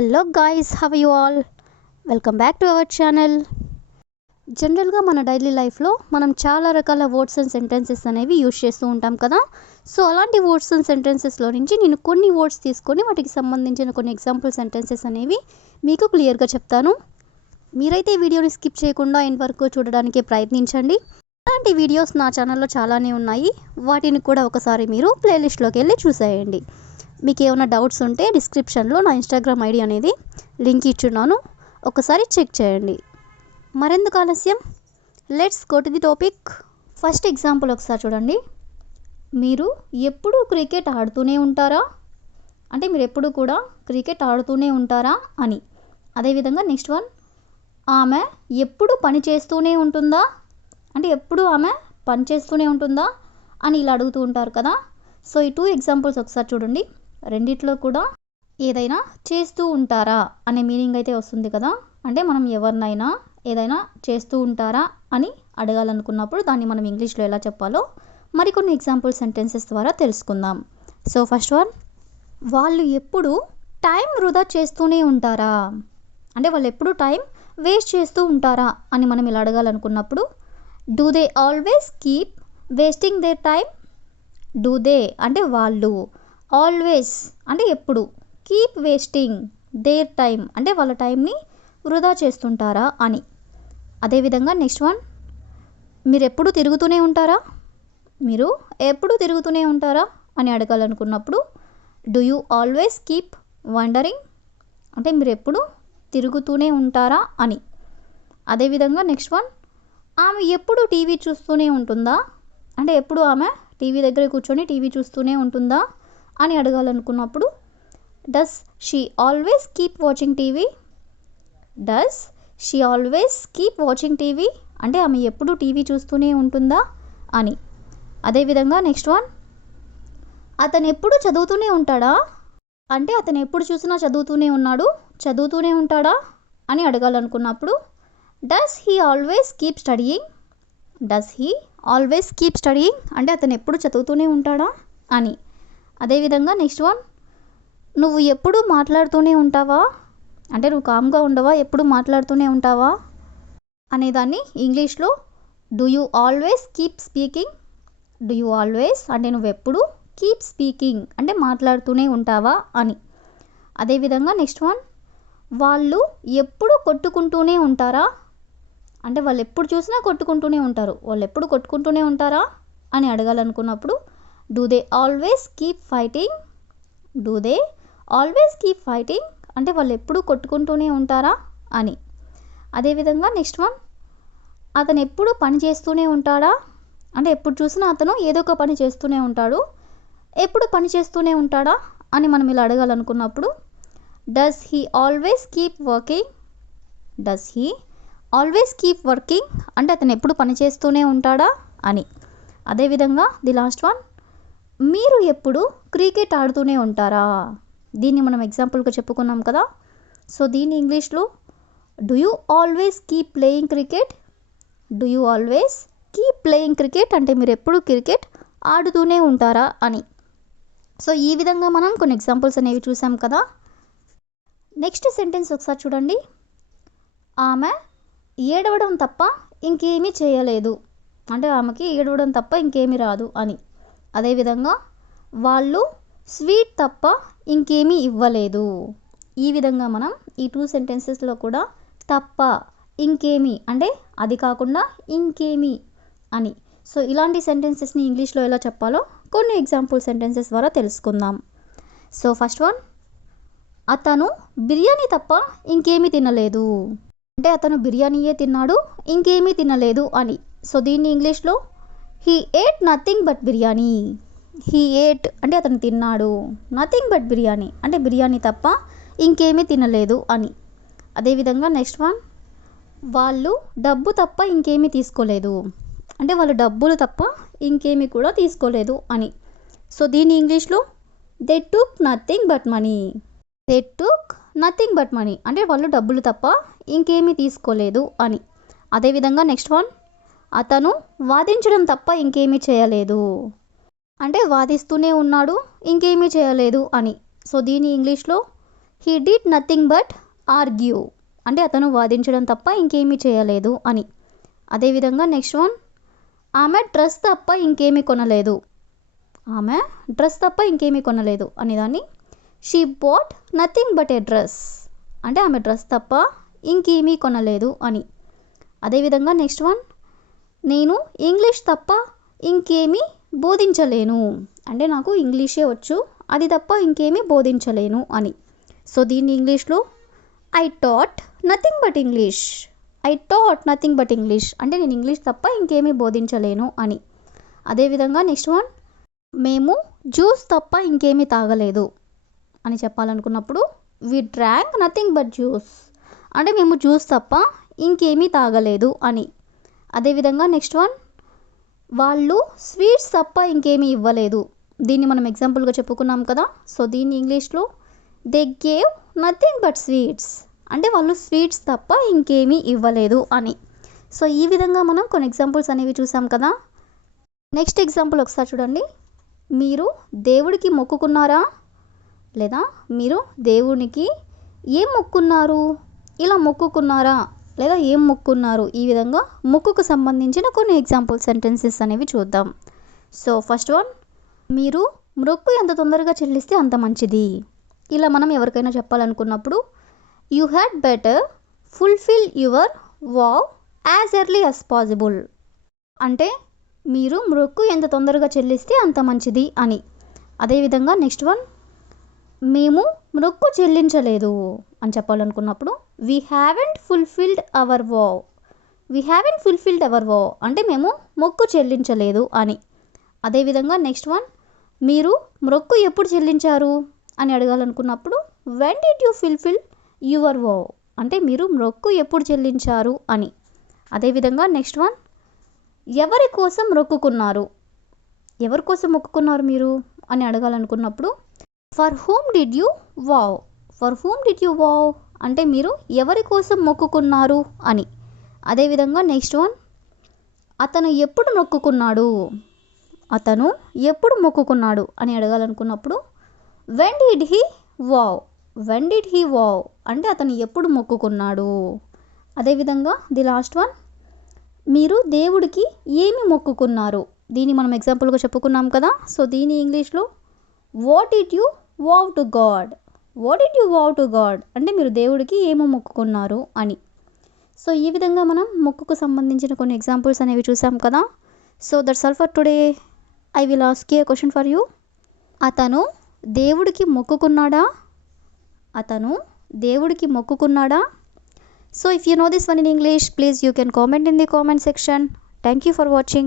Hello guys, have you all? Welcome back to our channel. జనరల్గా మన daily లైఫ్లో మనం చాలా రకాల వర్డ్స్ అండ్ సెంటెన్సెస్ అనేవి యూజ్ చేస్తూ ఉంటాం కదా. సో అలాంటి వర్డ్స్ అండ్ సెంటెన్సెస్లో నుంచి నేను కొన్ని వర్డ్స్ తీసుకొని వాటికి సంబంధించిన కొన్ని ఎగ్జాంపుల్ సెంటెన్సెస్ అనేవి మీకు క్లియర్గా చెప్తాను. మీరైతే ఈ వీడియోని స్కిప్ చేయకుండా ఎండ్ వరకు చూడడానికి ప్రయత్నించండి. అలాంటి వీడియోస్ నా ఛానల్లో చాలానే ఉన్నాయి, వాటిని కూడా ఒకసారి మీరు ప్లేలిస్ట్లోకి వెళ్ళి చూసేయండి. మీకు ఏమైనా డౌట్స్ ఉంటే డిస్క్రిప్షన్లో నా ఇన్స్టాగ్రామ్ ఐడి అనేది లింక్ ఇచ్చున్నాను, ఒకసారి చెక్ చేయండి. మరెందుకు ఆలస్యం, let's go to the topic. First example ఒకసారి చూడండి. మీరు ఎప్పుడూ క్రికెట్ ఆడుతూనే ఉంటారా? అంటే మీరు ఎప్పుడు కూడా క్రికెట్ ఆడుతూనే ఉంటారా అని. అదేవిధంగా నెక్స్ట్ వన్, ఆమె ఎప్పుడు పని చేస్తూనే ఉంటుందా? అంటే ఎప్పుడు ఆమె పని చేస్తూనే ఉంటుందా అని ఇలా అడుగుతూ ఉంటారు కదా. సో ఈ టూ ఎగ్జాంపుల్స్ ఒకసారి చూడండి. రెండిట్లో కూడా ఏదైనా చేస్తూ ఉంటారా అనే మీనింగ్ అయితే వస్తుంది కదా. అంటే మనం ఎవరినైనా ఏదైనా చేస్తూ ఉంటారా అని అడగాలనుకున్నప్పుడు దాన్ని మనం ఇంగ్లీష్లో ఎలా చెప్పాలో మరికొన్ని ఎగ్జాంపుల్ సెంటెన్సెస్ ద్వారా తెలుసుకుందాం. సో ఫస్ట్ వన్, వాళ్ళు ఎప్పుడు టైం వృధా చేస్తూనే ఉంటారా? అంటే వాళ్ళు ఎప్పుడు టైం వేస్ట్ చేస్తూ ఉంటారా అని మనం ఇలా అడగాలనుకున్నప్పుడు do they always keep wasting their time? Do they అంటే వాళ్ళు, ఆల్వేస్ అంటే ఎప్పుడు, కీప్ వేస్టింగ్ దేర్ టైం అంటే వాళ్ళ టైంని వృధా చేస్తుంటారా అని. అదేవిధంగా నెక్స్ట్ వన్, మీరు ఎప్పుడు తిరుగుతూనే ఉంటారా? మీరు ఎప్పుడు తిరుగుతూనే ఉంటారా అని అడగాలనుకున్నప్పుడు do you always keep wandering? అంటే మీరు ఎప్పుడు తిరుగుతూనే ఉంటారా అని. అదేవిధంగా నెక్స్ట్ వన్, ఆమె ఎప్పుడు టీవీ చూస్తూనే ఉంటుందా? అంటే ఎప్పుడు ఆమె టీవీ దగ్గర కూర్చొని టీవీ చూస్తూనే ఉంటుందా అని అడగాలనుకున్నప్పుడు does she always keep watching TV? Does she always keep watching TV అంటే ఆమె ఎప్పుడు టీవీ చూస్తూనే ఉంటుందా అని. అదేవిధంగా నెక్స్ట్ వన్, అతను ఎప్పుడు చదువుతూనే ఉంటాడా? అంటే అతను ఎప్పుడు చూసినా చదువుతూనే ఉంటాడా అని అడగాలనుకున్నప్పుడు does he always keep studying? Does he always keep studying అంటే అతను ఎప్పుడు చదువుతూనే ఉంటాడా అని. అదేవిధంగా నెక్స్ట్ వన్, నువ్వు ఎప్పుడు మాట్లాడుతూనే ఉంటావా? అంటే నువ్వు కామ్గా ఉండవా, ఎప్పుడు మాట్లాడుతూనే ఉంటావా అనేదాన్ని ఇంగ్లీష్లో do you always keep speaking? Do you always అంటే నువ్వు ఎప్పుడు, కీప్ స్పీకింగ్ అంటే మాట్లాడుతూనే ఉంటావా అని. అదేవిధంగా నెక్స్ట్ వన్, వాళ్ళు ఎప్పుడు కొట్టుకుంటూనే ఉంటారా? అంటే వాళ్ళు ఎప్పుడు చూసినా కొట్టుకుంటూనే ఉంటారు, వాళ్ళు ఎప్పుడు కొట్టుకుంటూనే ఉంటారా అని అడగాలనుకున్నప్పుడు do they always keep fighting? Do they always keep fighting అంటే వాళ్ళు ఎప్పుడు కొట్టుకుంటూనే ఉంటారా అని. అదేవిధంగా నెక్స్ట్ వన్, అతను ఎప్పుడు పని చేస్తూనే ఉంటాడా? అంటే ఎప్పుడు చూసినా అతను ఏదో ఒక పని చేస్తూనే ఉంటాడు, ఎప్పుడు పని చేస్తూనే ఉంటాడా అని మనం ఇలా అడగాలనుకున్నప్పుడు does he always keep working? Does he always keep working అంటే అతను ఎప్పుడు పని చేస్తూనే ఉంటాడా అని. అదేవిధంగా ది లాస్ట్ వన్, మీరు ఎప్పుడు క్రికెట్ ఆడుతూనే ఉంటారా? దీన్ని మనం ఎగ్జాంపుల్గా చెప్పుకున్నాం కదా. సో దీన్ని ఇంగ్లీష్లో do you always keep playing cricket? Do you always keep playing cricket అంటే మీరు ఎప్పుడు క్రికెట్ ఆడుతూనే ఉంటారా అని. సో ఈ విధంగా మనం కొన్ని ఎగ్జాంపుల్స్ అనేవి చూసాం కదా. నెక్స్ట్ సెంటెన్స్ ఒకసారి చూడండి. ఆమె ఏడవడం తప్ప ఇంకేమీ చేయలేదు అంటే ఆమెకి ఏడవడం తప్ప ఇంకేమీ రాదు అని. అదేవిధంగా వాళ్ళు స్వీట్ తప్ప ఇంకేమీ ఇవ్వలేదు. ఈ విధంగా మనం ఈ టూ సెంటెన్సెస్లో కూడా తప్ప, ఇంకేమీ అంటే అది కాకుండా ఇంకేమీ అని. సో ఇలాంటి సెంటెన్సెస్ని ఇంగ్లీష్లో ఎలా చెప్పాలో కొన్ని ఎగ్జాంపుల్ సెంటెన్సెస్ ద్వారా తెలుసుకుందాం. సో ఫస్ట్ వన్, అతను బిర్యానీ తప్ప ఇంకేమీ తినలేదు. అంటే అతను బిర్యానీయే తిన్నాడు, ఇంకేమీ తినలేదు అని. సో దీన్ని ఇంగ్లీష్లో he ate nothing but biryani. He ate అంటే అతను తిన్నాడు, నథింగ్ బట్ బిర్యానీ అంటే బిర్యానీ తప్ప ఇంకేమీ తినలేదు అని. అదేవిధంగా నెక్స్ట్ వన్, వాళ్ళు డబ్బు తప్ప ఇంకేమీ తీసుకోలేదు. అంటే వాళ్ళు డబ్బులు తప్ప ఇంకేమీ కూడా తీసుకోలేదు అని. సో దీన్ని ఇంగ్లీష్లో they took nothing but money. They took nothing but money అంటే వాళ్ళు డబ్బులు తప్ప ఇంకేమీ తీసుకోలేదు అని. అదేవిధంగా నెక్స్ట్ వన్, అతను వాదించడం తప్ప ఇంకేమీ చేయలేదు. అంటే వాదిస్తూనే ఉన్నాడు, ఇంకేమీ చేయలేదు అని. సో దీని ఇంగ్లీష్లో he did nothing but argue, అంటే అతను వాదించడం తప్ప ఇంకేమీ చేయలేదు అని. అదేవిధంగా నెక్స్ట్ వన్, ఆమె డ్రెస్ తప్ప ఇంకేమీ కొనలేదు. ఆమె డ్రెస్ తప్ప ఇంకేమీ కొనలేదు అనేదాన్ని she bought nothing but A dress, అంటే ఆమె డ్రెస్ తప్ప ఇంకేమీ కొనలేదు అని. అదేవిధంగా నెక్స్ట్ వన్, నేను ఇంగ్లీష్ తప్ప ఇంకేమీ బోధించలేను, అంటే నాకు ఇంగ్లీషే వచ్చు, అది తప్ప ఇంకేమీ బోధించలేను అని. సో దీన్ని ఇంగ్లీష్లో I taught nothing but English. I taught nothing but English, అంటే నేను ఇంగ్లీష్ తప్ప ఇంకేమీ బోధించలేను అని. అదేవిధంగా నెక్స్ట్ వన్, మేము జ్యూస్ తప్ప ఇంకేమీ తాగలేదు అని చెప్పాలనుకున్నప్పుడు వి డ్రాంక్ నథింగ్ బట్ జ్యూస్, అంటే మేము జ్యూస్ తప్ప ఇంకేమీ తాగలేదు అని. అదేవిధంగా నెక్స్ట్ వన్, వాళ్ళు స్వీట్స్ తప్ప ఇంకేమీ ఇవ్వలేదు. దీన్ని మనం ఎగ్జాంపుల్గా చెప్పుకున్నాం కదా. సో దీన్ని ఇంగ్లీష్లో they gave nothing but sweets, అంటే వాళ్ళు స్వీట్స్ తప్ప ఇంకేమీ ఇవ్వలేదు అని. సో ఈ విధంగా మనం కొన్ని ఎగ్జాంపుల్స్ అనేవి చూసాం కదా. నెక్స్ట్ ఎగ్జాంపుల్ ఒకసారి చూడండి. మీరు దేవుడికి మొక్కుకున్నారా, లేదా మీరు దేవునికి ఏం మొక్కున్నారు, ఇలా మొక్కుకున్నారా లేదా ఏం మొక్కున్నారు, ఈ విధంగా మొక్కుకు సంబంధించిన కొన్ని ఎగ్జాంపుల్ సెంటెన్సెస్ అనేవి చూద్దాం. సో ఫస్ట్ వన్, మీరు మొక్కు ఎంత తొందరగా చెల్లిస్తే అంత మంచిది. ఇలా మనం ఎవరికైనా చెప్పాలనుకున్నప్పుడు you had better fulfil your vow as early as possible, అంటే మీరు మొక్కు ఎంత తొందరగా చెల్లిస్తే అంత మంచిది అని. అదేవిధంగా నెక్స్ట్ వన్, మేము మొక్కు చెల్లించలేదు అని చెప్పాలనుకున్నప్పుడు we haven't fulfilled our vow. We haven't fulfilled our vow, అంటే మేము మొక్కు చెల్లించలేదు అని. అదేవిధంగా నెక్స్ట్ వన్, మీరు మొక్కు ఎప్పుడు చెల్లించారు అని అడగాలనుకున్నప్పుడు when did you fulfil your vow, అంటే మీరు మొక్కు ఎప్పుడు చెల్లించారు అని. అదేవిధంగా నెక్స్ట్ వన్, ఎవరి కోసం మొక్కుకున్నారు, ఎవరి కోసం మొక్కుకున్నారు మీరు అని అడగాలనుకున్నప్పుడు for whom did you vow. For whom did you vow, అంటే మీరు ఎవరి కోసం మొక్కుకున్నారు అని. అదేవిధంగా నెక్స్ట్ వన్, అతను ఎప్పుడు మొక్కుకున్నాడు, అతను ఎప్పుడు మొక్కుకున్నాడు అని అడగాలనుకున్నప్పుడు when did he vow. When did he vow, అంటే అతను ఎప్పుడు మొక్కుకున్నాడు. అదేవిధంగా ది లాస్ట్ వన్, మీరు దేవుడికి ఏమి మొక్కుకున్నారు. దీన్ని మనం ఎగ్జాంపుల్గా చెప్పుకున్నాం కదా. సో దీని ఇంగ్లీష్లో what did you wow to God. What did you wow to God, అంటే మీరు దేవుడికి ఏమో మొక్కుకున్నారు అని. సో ఈ విధంగా మనం మొక్కుకు సంబంధించిన కొన్ని ఎగ్జాంపుల్స్ అనేవి చూసాం కదా. So that's all for today. I will ask a question for you. అతను దేవుడికి మొక్కుకున్నాడా, అతను దేవుడికి మొక్కుకున్నాడా. So if you know this one in English, please you can comment in the comment section. Thank you for watching.